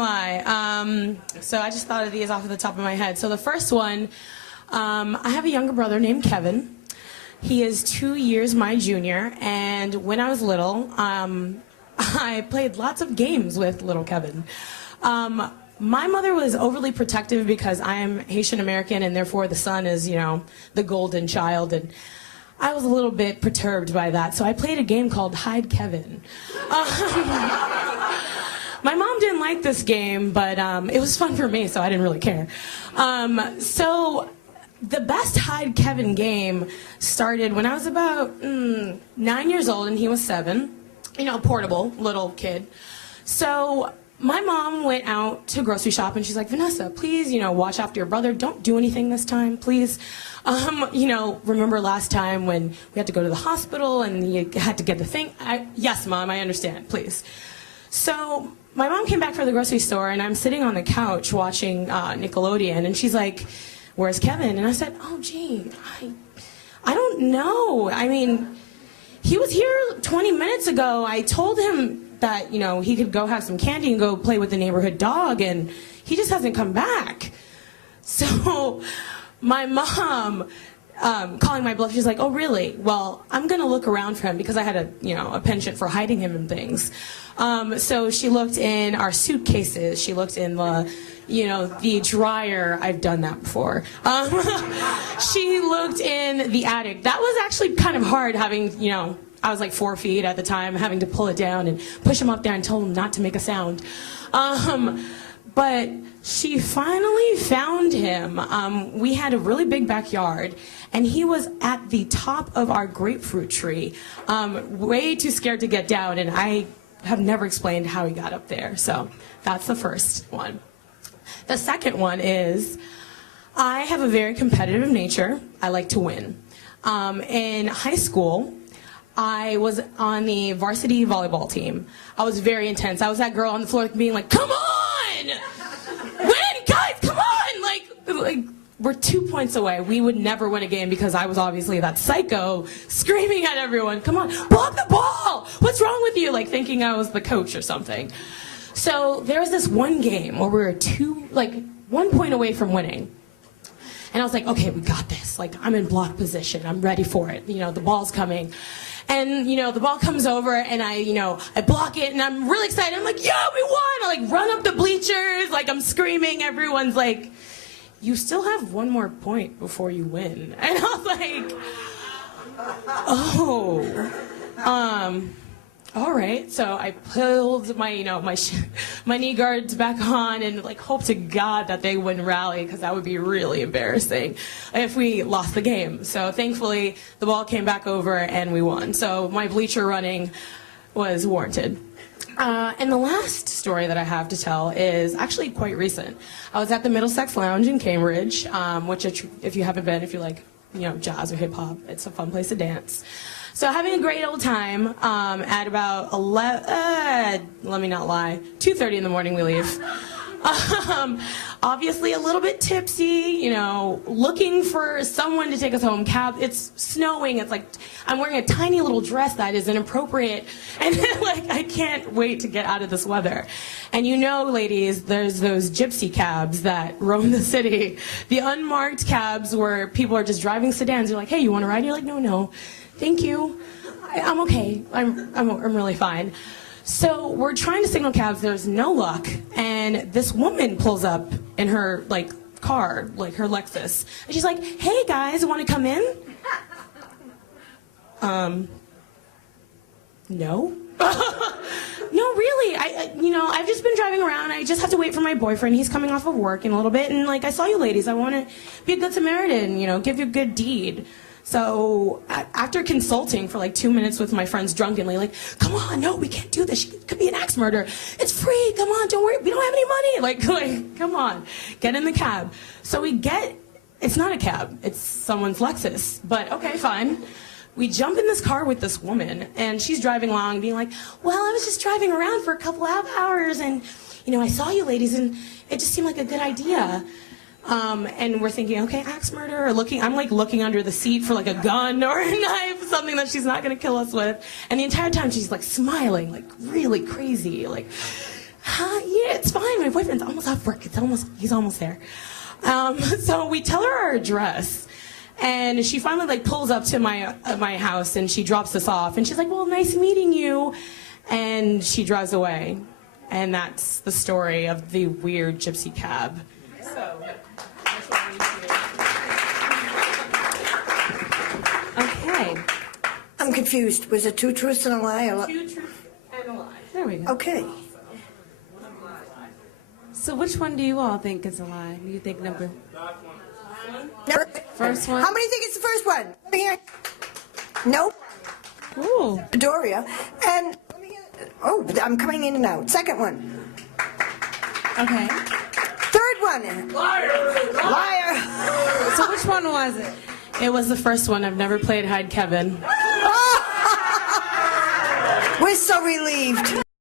So I just thought of these off of the top of my head. So the first one, I have a younger brother named Kevin. He is 2 years my junior, and when I was little, I played lots of games with little Kevin. My mother was overly protective because I am Haitian American, and therefore the son is, you know, the golden child, and I was a little bit perturbed by that. So I played a game called Hide Kevin. My mom didn't like this game, but it was fun for me, so I didn't really care. So the best Hide Kevin game started when I was about 9 years old and he was 7. You know, portable, little kid. So my mom went out to grocery shop and she's like, Vanessa, please, you know, watch after your brother. Don't do anything this time, please. You know, remember last time when we had to go to the hospital and you had to get the thing? Yes, Mom, I understand, please. So my mom came back from the grocery store, and I'm sitting on the couch watching Nickelodeon, and she's like, where's Kevin? And I said, oh, gee, I don't know. I mean, he was here 20 minutes ago. I told him that, you know, he could go have some candy and go play with the neighborhood dog, and he just hasn't come back. So my mom, calling my bluff, she's like, oh, really? Well, I'm going to look around for him because I had a penchant for hiding him in things. So she looked in our suitcases. She looked in the dryer. I've done that before. She looked in the attic. That was actually kind of hard having, I was like 4 feet at the time, having to pull it down and push him up there and tell him not to make a sound. But she finally found him. We had a really big backyard, and he was at the top of our grapefruit tree, way too scared to get down, and I have never explained how he got up there. So that's the first one. The second one is I have a very competitive nature. I like to win. In high school, I was on the varsity volleyball team. I was very intense. I was that girl on the floor being like, come on! Win, guys, come on! Like, we're 2 points away. We would never win a game because I was obviously that psycho screaming at everyone, come on, block the ball! What's wrong with you? Like thinking I was the coach or something. So there was this one game where we were 1 point away from winning. And I was like, okay, we got this. Like, I'm in block position. I'm ready for it. You know, the ball's coming. And, the ball comes over, and I block it, and I'm really excited. I'm like, yeah, we won! I, run up the bleachers, I'm screaming. Everyone's like, you still have one more point before you win. And I was like, oh, all right. So I pulled my knee guards back on and hope to God that they wouldn't rally, because that would be really embarrassing if we lost the game. So thankfully the ball came back over and we won. So my bleacher running was warranted. And the last story that I have to tell is actually quite recent. I was at the Middlesex Lounge in Cambridge, which if you haven't been, if you like jazz or hip hop, it's a fun place to dance. So having a great old time at about 2:30 in the morning we leave. Obviously a little bit tipsy, looking for someone to take us home. Cab, it's snowing. It's like I'm wearing a tiny little dress that is inappropriate, and I can't wait to get out of this weather. And ladies, there's those gypsy cabs that roam the city, the unmarked cabs where people are just driving sedans. You're like, hey, you want to ride? You're like, no, thank you. I'm okay. I'm really fine. So we're trying to signal cabs. There's no luck, and this woman pulls up in her car, her Lexus, and she's like, "Hey guys, want to come in?" No. No, really. I've just been driving around. I just have to wait for my boyfriend. He's coming off of work in a little bit, and I saw you ladies. I want to be a good Samaritan. Give you a good deed. So after consulting for 2 minutes with my friends drunkenly, come on, no, we can't do this. She could be an axe murderer. It's free. Come on, don't worry. We don't have any money. Come on, get in the cab. So it's not a cab. It's someone's Lexus. But okay, fine. We jump in this car with this woman, and she's driving along being like, well, I was just driving around for a couple of hours, and, I saw you ladies, and it just seemed like a good idea. And we're thinking, okay, axe murder, or I'm looking under the seat for a gun or a knife, something that she's not going to kill us with. And the entire time she's smiling, really crazy, Yeah, it's fine. My boyfriend's almost off work. He's almost there. So we tell her our address, and she finally like pulls up to my house, and she drops us off, and she's like, "Well, nice meeting you," and she drives away, and that's the story of the weird gypsy cab. So. Okay. I'm confused. Was it 2 truths and a lie? 2 truths and a lie. There we go. Okay. So which one do you all think is a lie? Do you think number? First one? How many think it's the first one? Here. Nope. Ooh. Doria. And, oh, I'm coming in and out. Second one. Okay. Third one. Liar. So which one was it? It was the first one. I've never played Hide Kevin. We're so relieved.